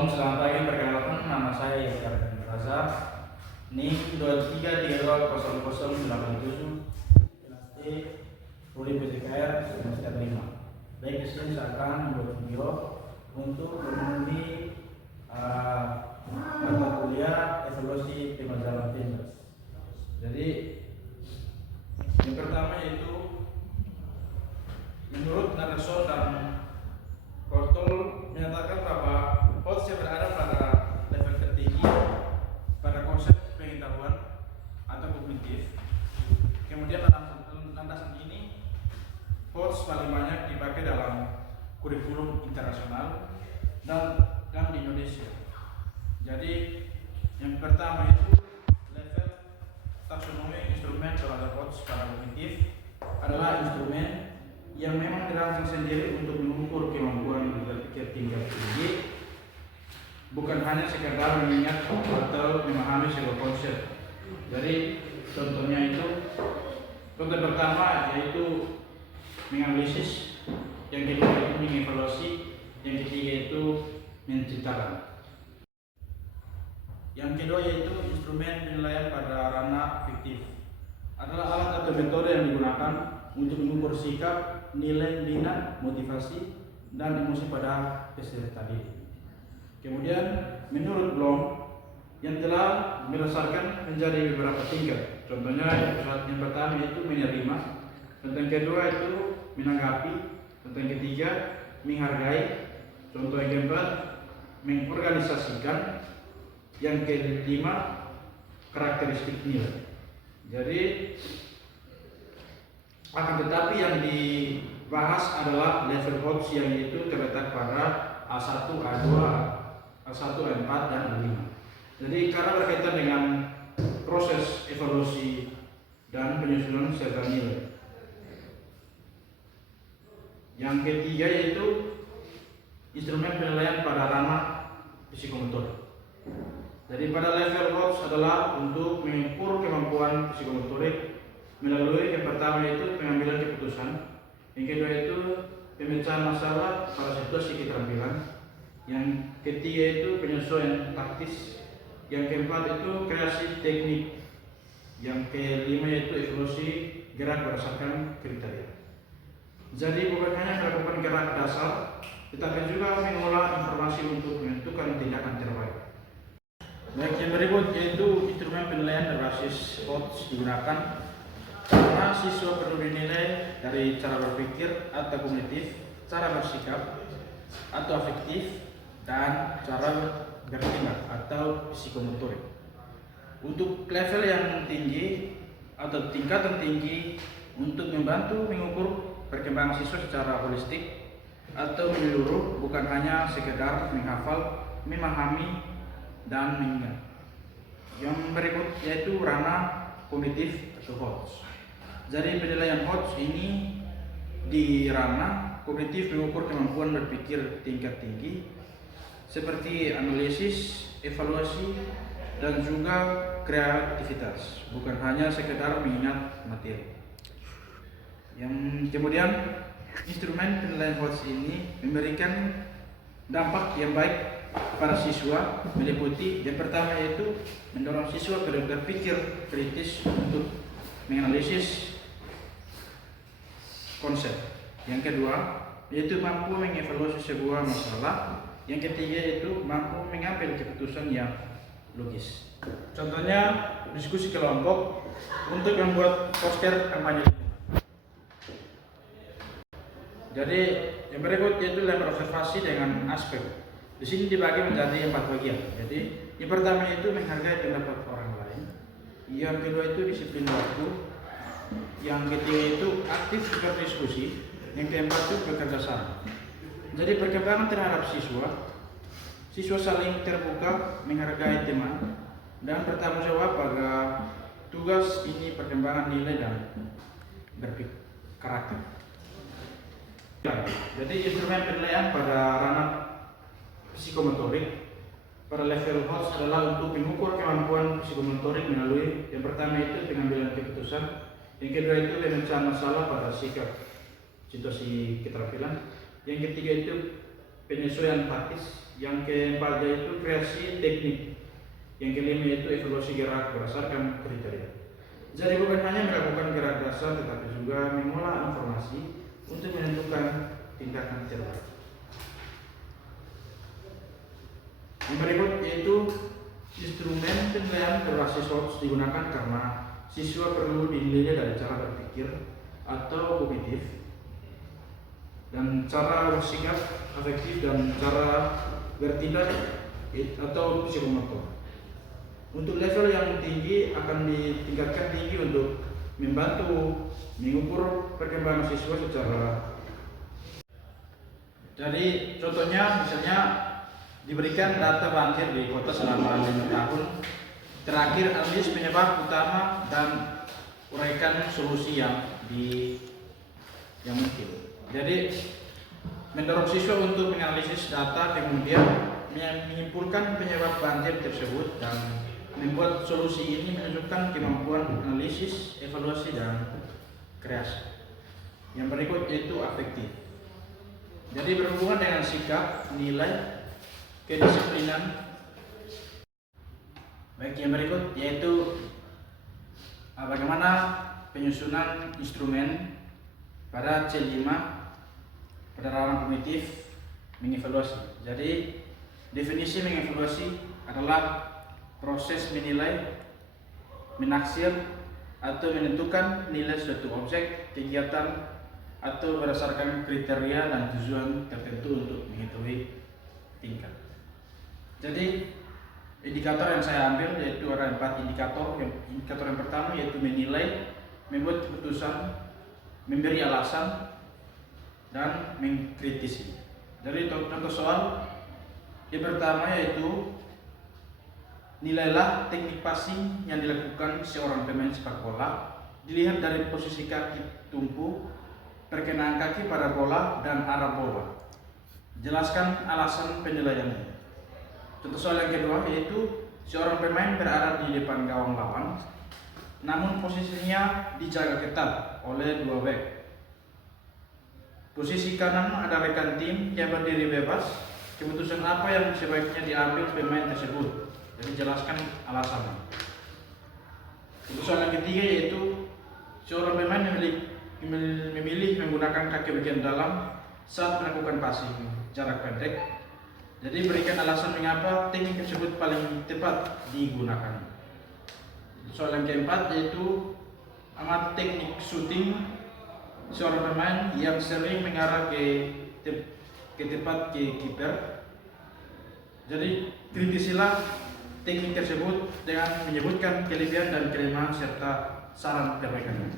Shalom, selamat pagi. Perkenalkan, nama saya Yahya Raza. NIM 23320087 kelas T Prodi PTKR semester 5. Baik, di sini saya akan membuat video untuk memenuhi mata kuliah evaluasi pemajaran Pindas. Jadi yang pertama yaitu menurut Nareson dan Kortol menyatakan bahwa HOTS yang berada pada level tertinggi pada konsep pengetahuan atau kognitif. Kemudian landasan ini HOTS paling banyak dipakai dalam kurikulum internasional dan di Indonesia. Jadi yang pertama itu level taksonomi instrumen terhadap HOTS pada kognitif adalah instrumen yang memang dirancang sendiri untuk mengukur kemampuan berpikir tingkat tinggi, bukan hanya sekedar mengingat atau memahami sebuah konsep. Jadi contohnya itu, contoh pertama yaitu menganalisis, yang kedua itu mengevaluasi, yang ketiga itu menciptakan. Yang kedua yaitu instrumen penilaian pada ranah fiktif, adalah alat atau metode yang digunakan untuk mengukur sikap, nilai, minat, motivasi, dan emosi pada peserta didik. Kemudian menurut Bloom yang telah berdasarkan menjadi beberapa tingkat. Contohnya yang pertama itu menerima, contoh yang kedua itu menanggapi, contoh yang ketiga menghargai, contoh yang keempat mengorganisasikan, yang kelima karakteristik nilai. Jadi akan tetapi yang dibahas adalah level HOTS yang itu terletak pada A1, A2, A1, A4, dan A5. Jadi karena berkaitan dengan proses evaluasi dan penyusunan serta nilai. Yang ketiga yaitu instrumen penilaian pada ranah psikomotor. Jadi pada level HOTS adalah untuk mengukur kemampuan psikomotorik melalui yang pertama itu pengambilan keputusan, yang kedua itu pemecahan masalah pada situasi keterampilan, yang ketiga itu penyesuaian taktis, yang keempat itu kreasi teknik, yang kelima itu evaluasi gerak berdasarkan kriteria. Jadi bukan hanya melakukan gerak dasar, tetapi juga mengolah informasi untuk menentukan tindakan terbaik. Baik, yang berikut yaitu instrumen penilaian berbasis HOTS digunakan karena siswa perlu dinilai dari cara berpikir atau kognitif, cara bersikap atau afektif, dan cara bertindak atau psikomotorik. Untuk level yang tinggi atau tingkatan tinggi untuk membantu mengukur perkembangan siswa secara holistik atau menyeluruh, bukan hanya sekedar menghafal, memahami, dan mengingat. Yang berikut yaitu ranah kognitif atau HOTS. Jadi penilaian HOTS ini di ranah kognitif mengukur kemampuan berpikir tingkat tinggi seperti analisis, evaluasi, dan juga kreativitas, bukan hanya sekedar mengingat materi. Yang kemudian instrumen penilaian HOTS ini memberikan dampak yang baik pada siswa, meliputi yang pertama yaitu mendorong siswa berpikir kritis untuk menganalisis konsep. Yang kedua yaitu mampu mengevaluasi sebuah masalah. Yang ketiga yaitu mampu mengambil keputusan yang logis. Contohnya diskusi kelompok untuk membuat poster kampanye. Jadi yang berikut yaitu level observasi dengan aspek. Di sini dibagi menjadi 4 bagian. Jadi yang pertama itu menghargai pendapat orang lain. Yang kedua itu disiplin waktu. Yang ketiga itu aktif berdiskusi. Yang keempat itu bekerja sama. Jadi perkembangan terhadap siswa saling terbuka, menghargai teman, dan bertanggung jawab pada tugas ini perkembangan nilai dan berpikir karakter. Jadi instrumen penilaian pada ranah psikomotorik pada level HOTS adalah untuk mengukur kemampuan psikomotorik melalui yang pertama itu pengambilan keputusan, yang kedua itu pemecahan masalah pada sikap situasi keterampilan, yang ketiga itu penyesuaian taktis. Yang keempat yaitu kreasi teknik. Yang kelima yaitu evaluasi gerak berdasarkan kriteria. Jadi bukan hanya melakukan gerak dasar, tetapi juga mengolah informasi untuk menentukan tindakan terbaik. Yang berikut yaitu instrumen penilaian berbasis SWOT digunakan karena siswa perlu dinilai dari cara berpikir atau kognitif, dan cara bersikap afektif, dan cara bertindak atau psikomotor. Untuk level yang tinggi akan ditingkatkan tinggi untuk membantu mengukur perkembangan siswa secara. Jadi contohnya misalnya diberikan data banjir di kota selama 5 tahun terakhir, analisis penyebab utama dan uraikan solusi yang mungkin. Jadi mendorong siswa untuk menganalisis data, kemudian menyimpulkan penyebab banjir tersebut dan membuat solusi ini menunjukkan kemampuan analisis, evaluasi, dan kreasi. Yang berikut yaitu afektif. Jadi berhubungan dengan sikap, nilai, kedisiplinan. Baik, yang berikut yaitu bagaimana penyusunan instrumen pada C5 pada ranah kognitif mengevaluasi. Jadi definisi mengevaluasi adalah proses menilai, menaksir, atau menentukan nilai suatu objek, kegiatan, atau berdasarkan kriteria dan tujuan tertentu untuk mengetahui tingkat. Jadi indikator yang saya ambil yaitu ada 4 indikator. Indikator yang pertama yaitu menilai, membuat keputusan, memberi alasan, dan mengkritisi. Jadi contoh soal yang pertama yaitu nilailah teknik passing yang dilakukan seorang pemain sepak bola. Dilihat dari posisi kaki tumpu, perkenaan kaki pada bola, dan arah bola. Jelaskan alasan penilaiannya. Contoh soal yang kedua yaitu seorang pemain berada di depan gawang lawan, namun posisinya dijaga ketat oleh 2 bek. Posisi kanan ada rekan tim yang berdiri bebas. Keputusan apa yang sebaiknya diambil pemain tersebut? Jadi jelaskan alasannya. Keputusan yang ketiga yaitu seorang pemain memilih menggunakan kaki bagian dalam saat melakukan passing jarak pendek. Jadi berikan alasan mengapa teknik tersebut paling tepat digunakan. Soal yang keempat yaitu amat teknik shooting seorang pemain yang sering mengarah ke tepat ke kiper. Jadi kritisilah teknik tersebut dengan menyebutkan kelebihan dan kelemahan serta saran perbaikannya.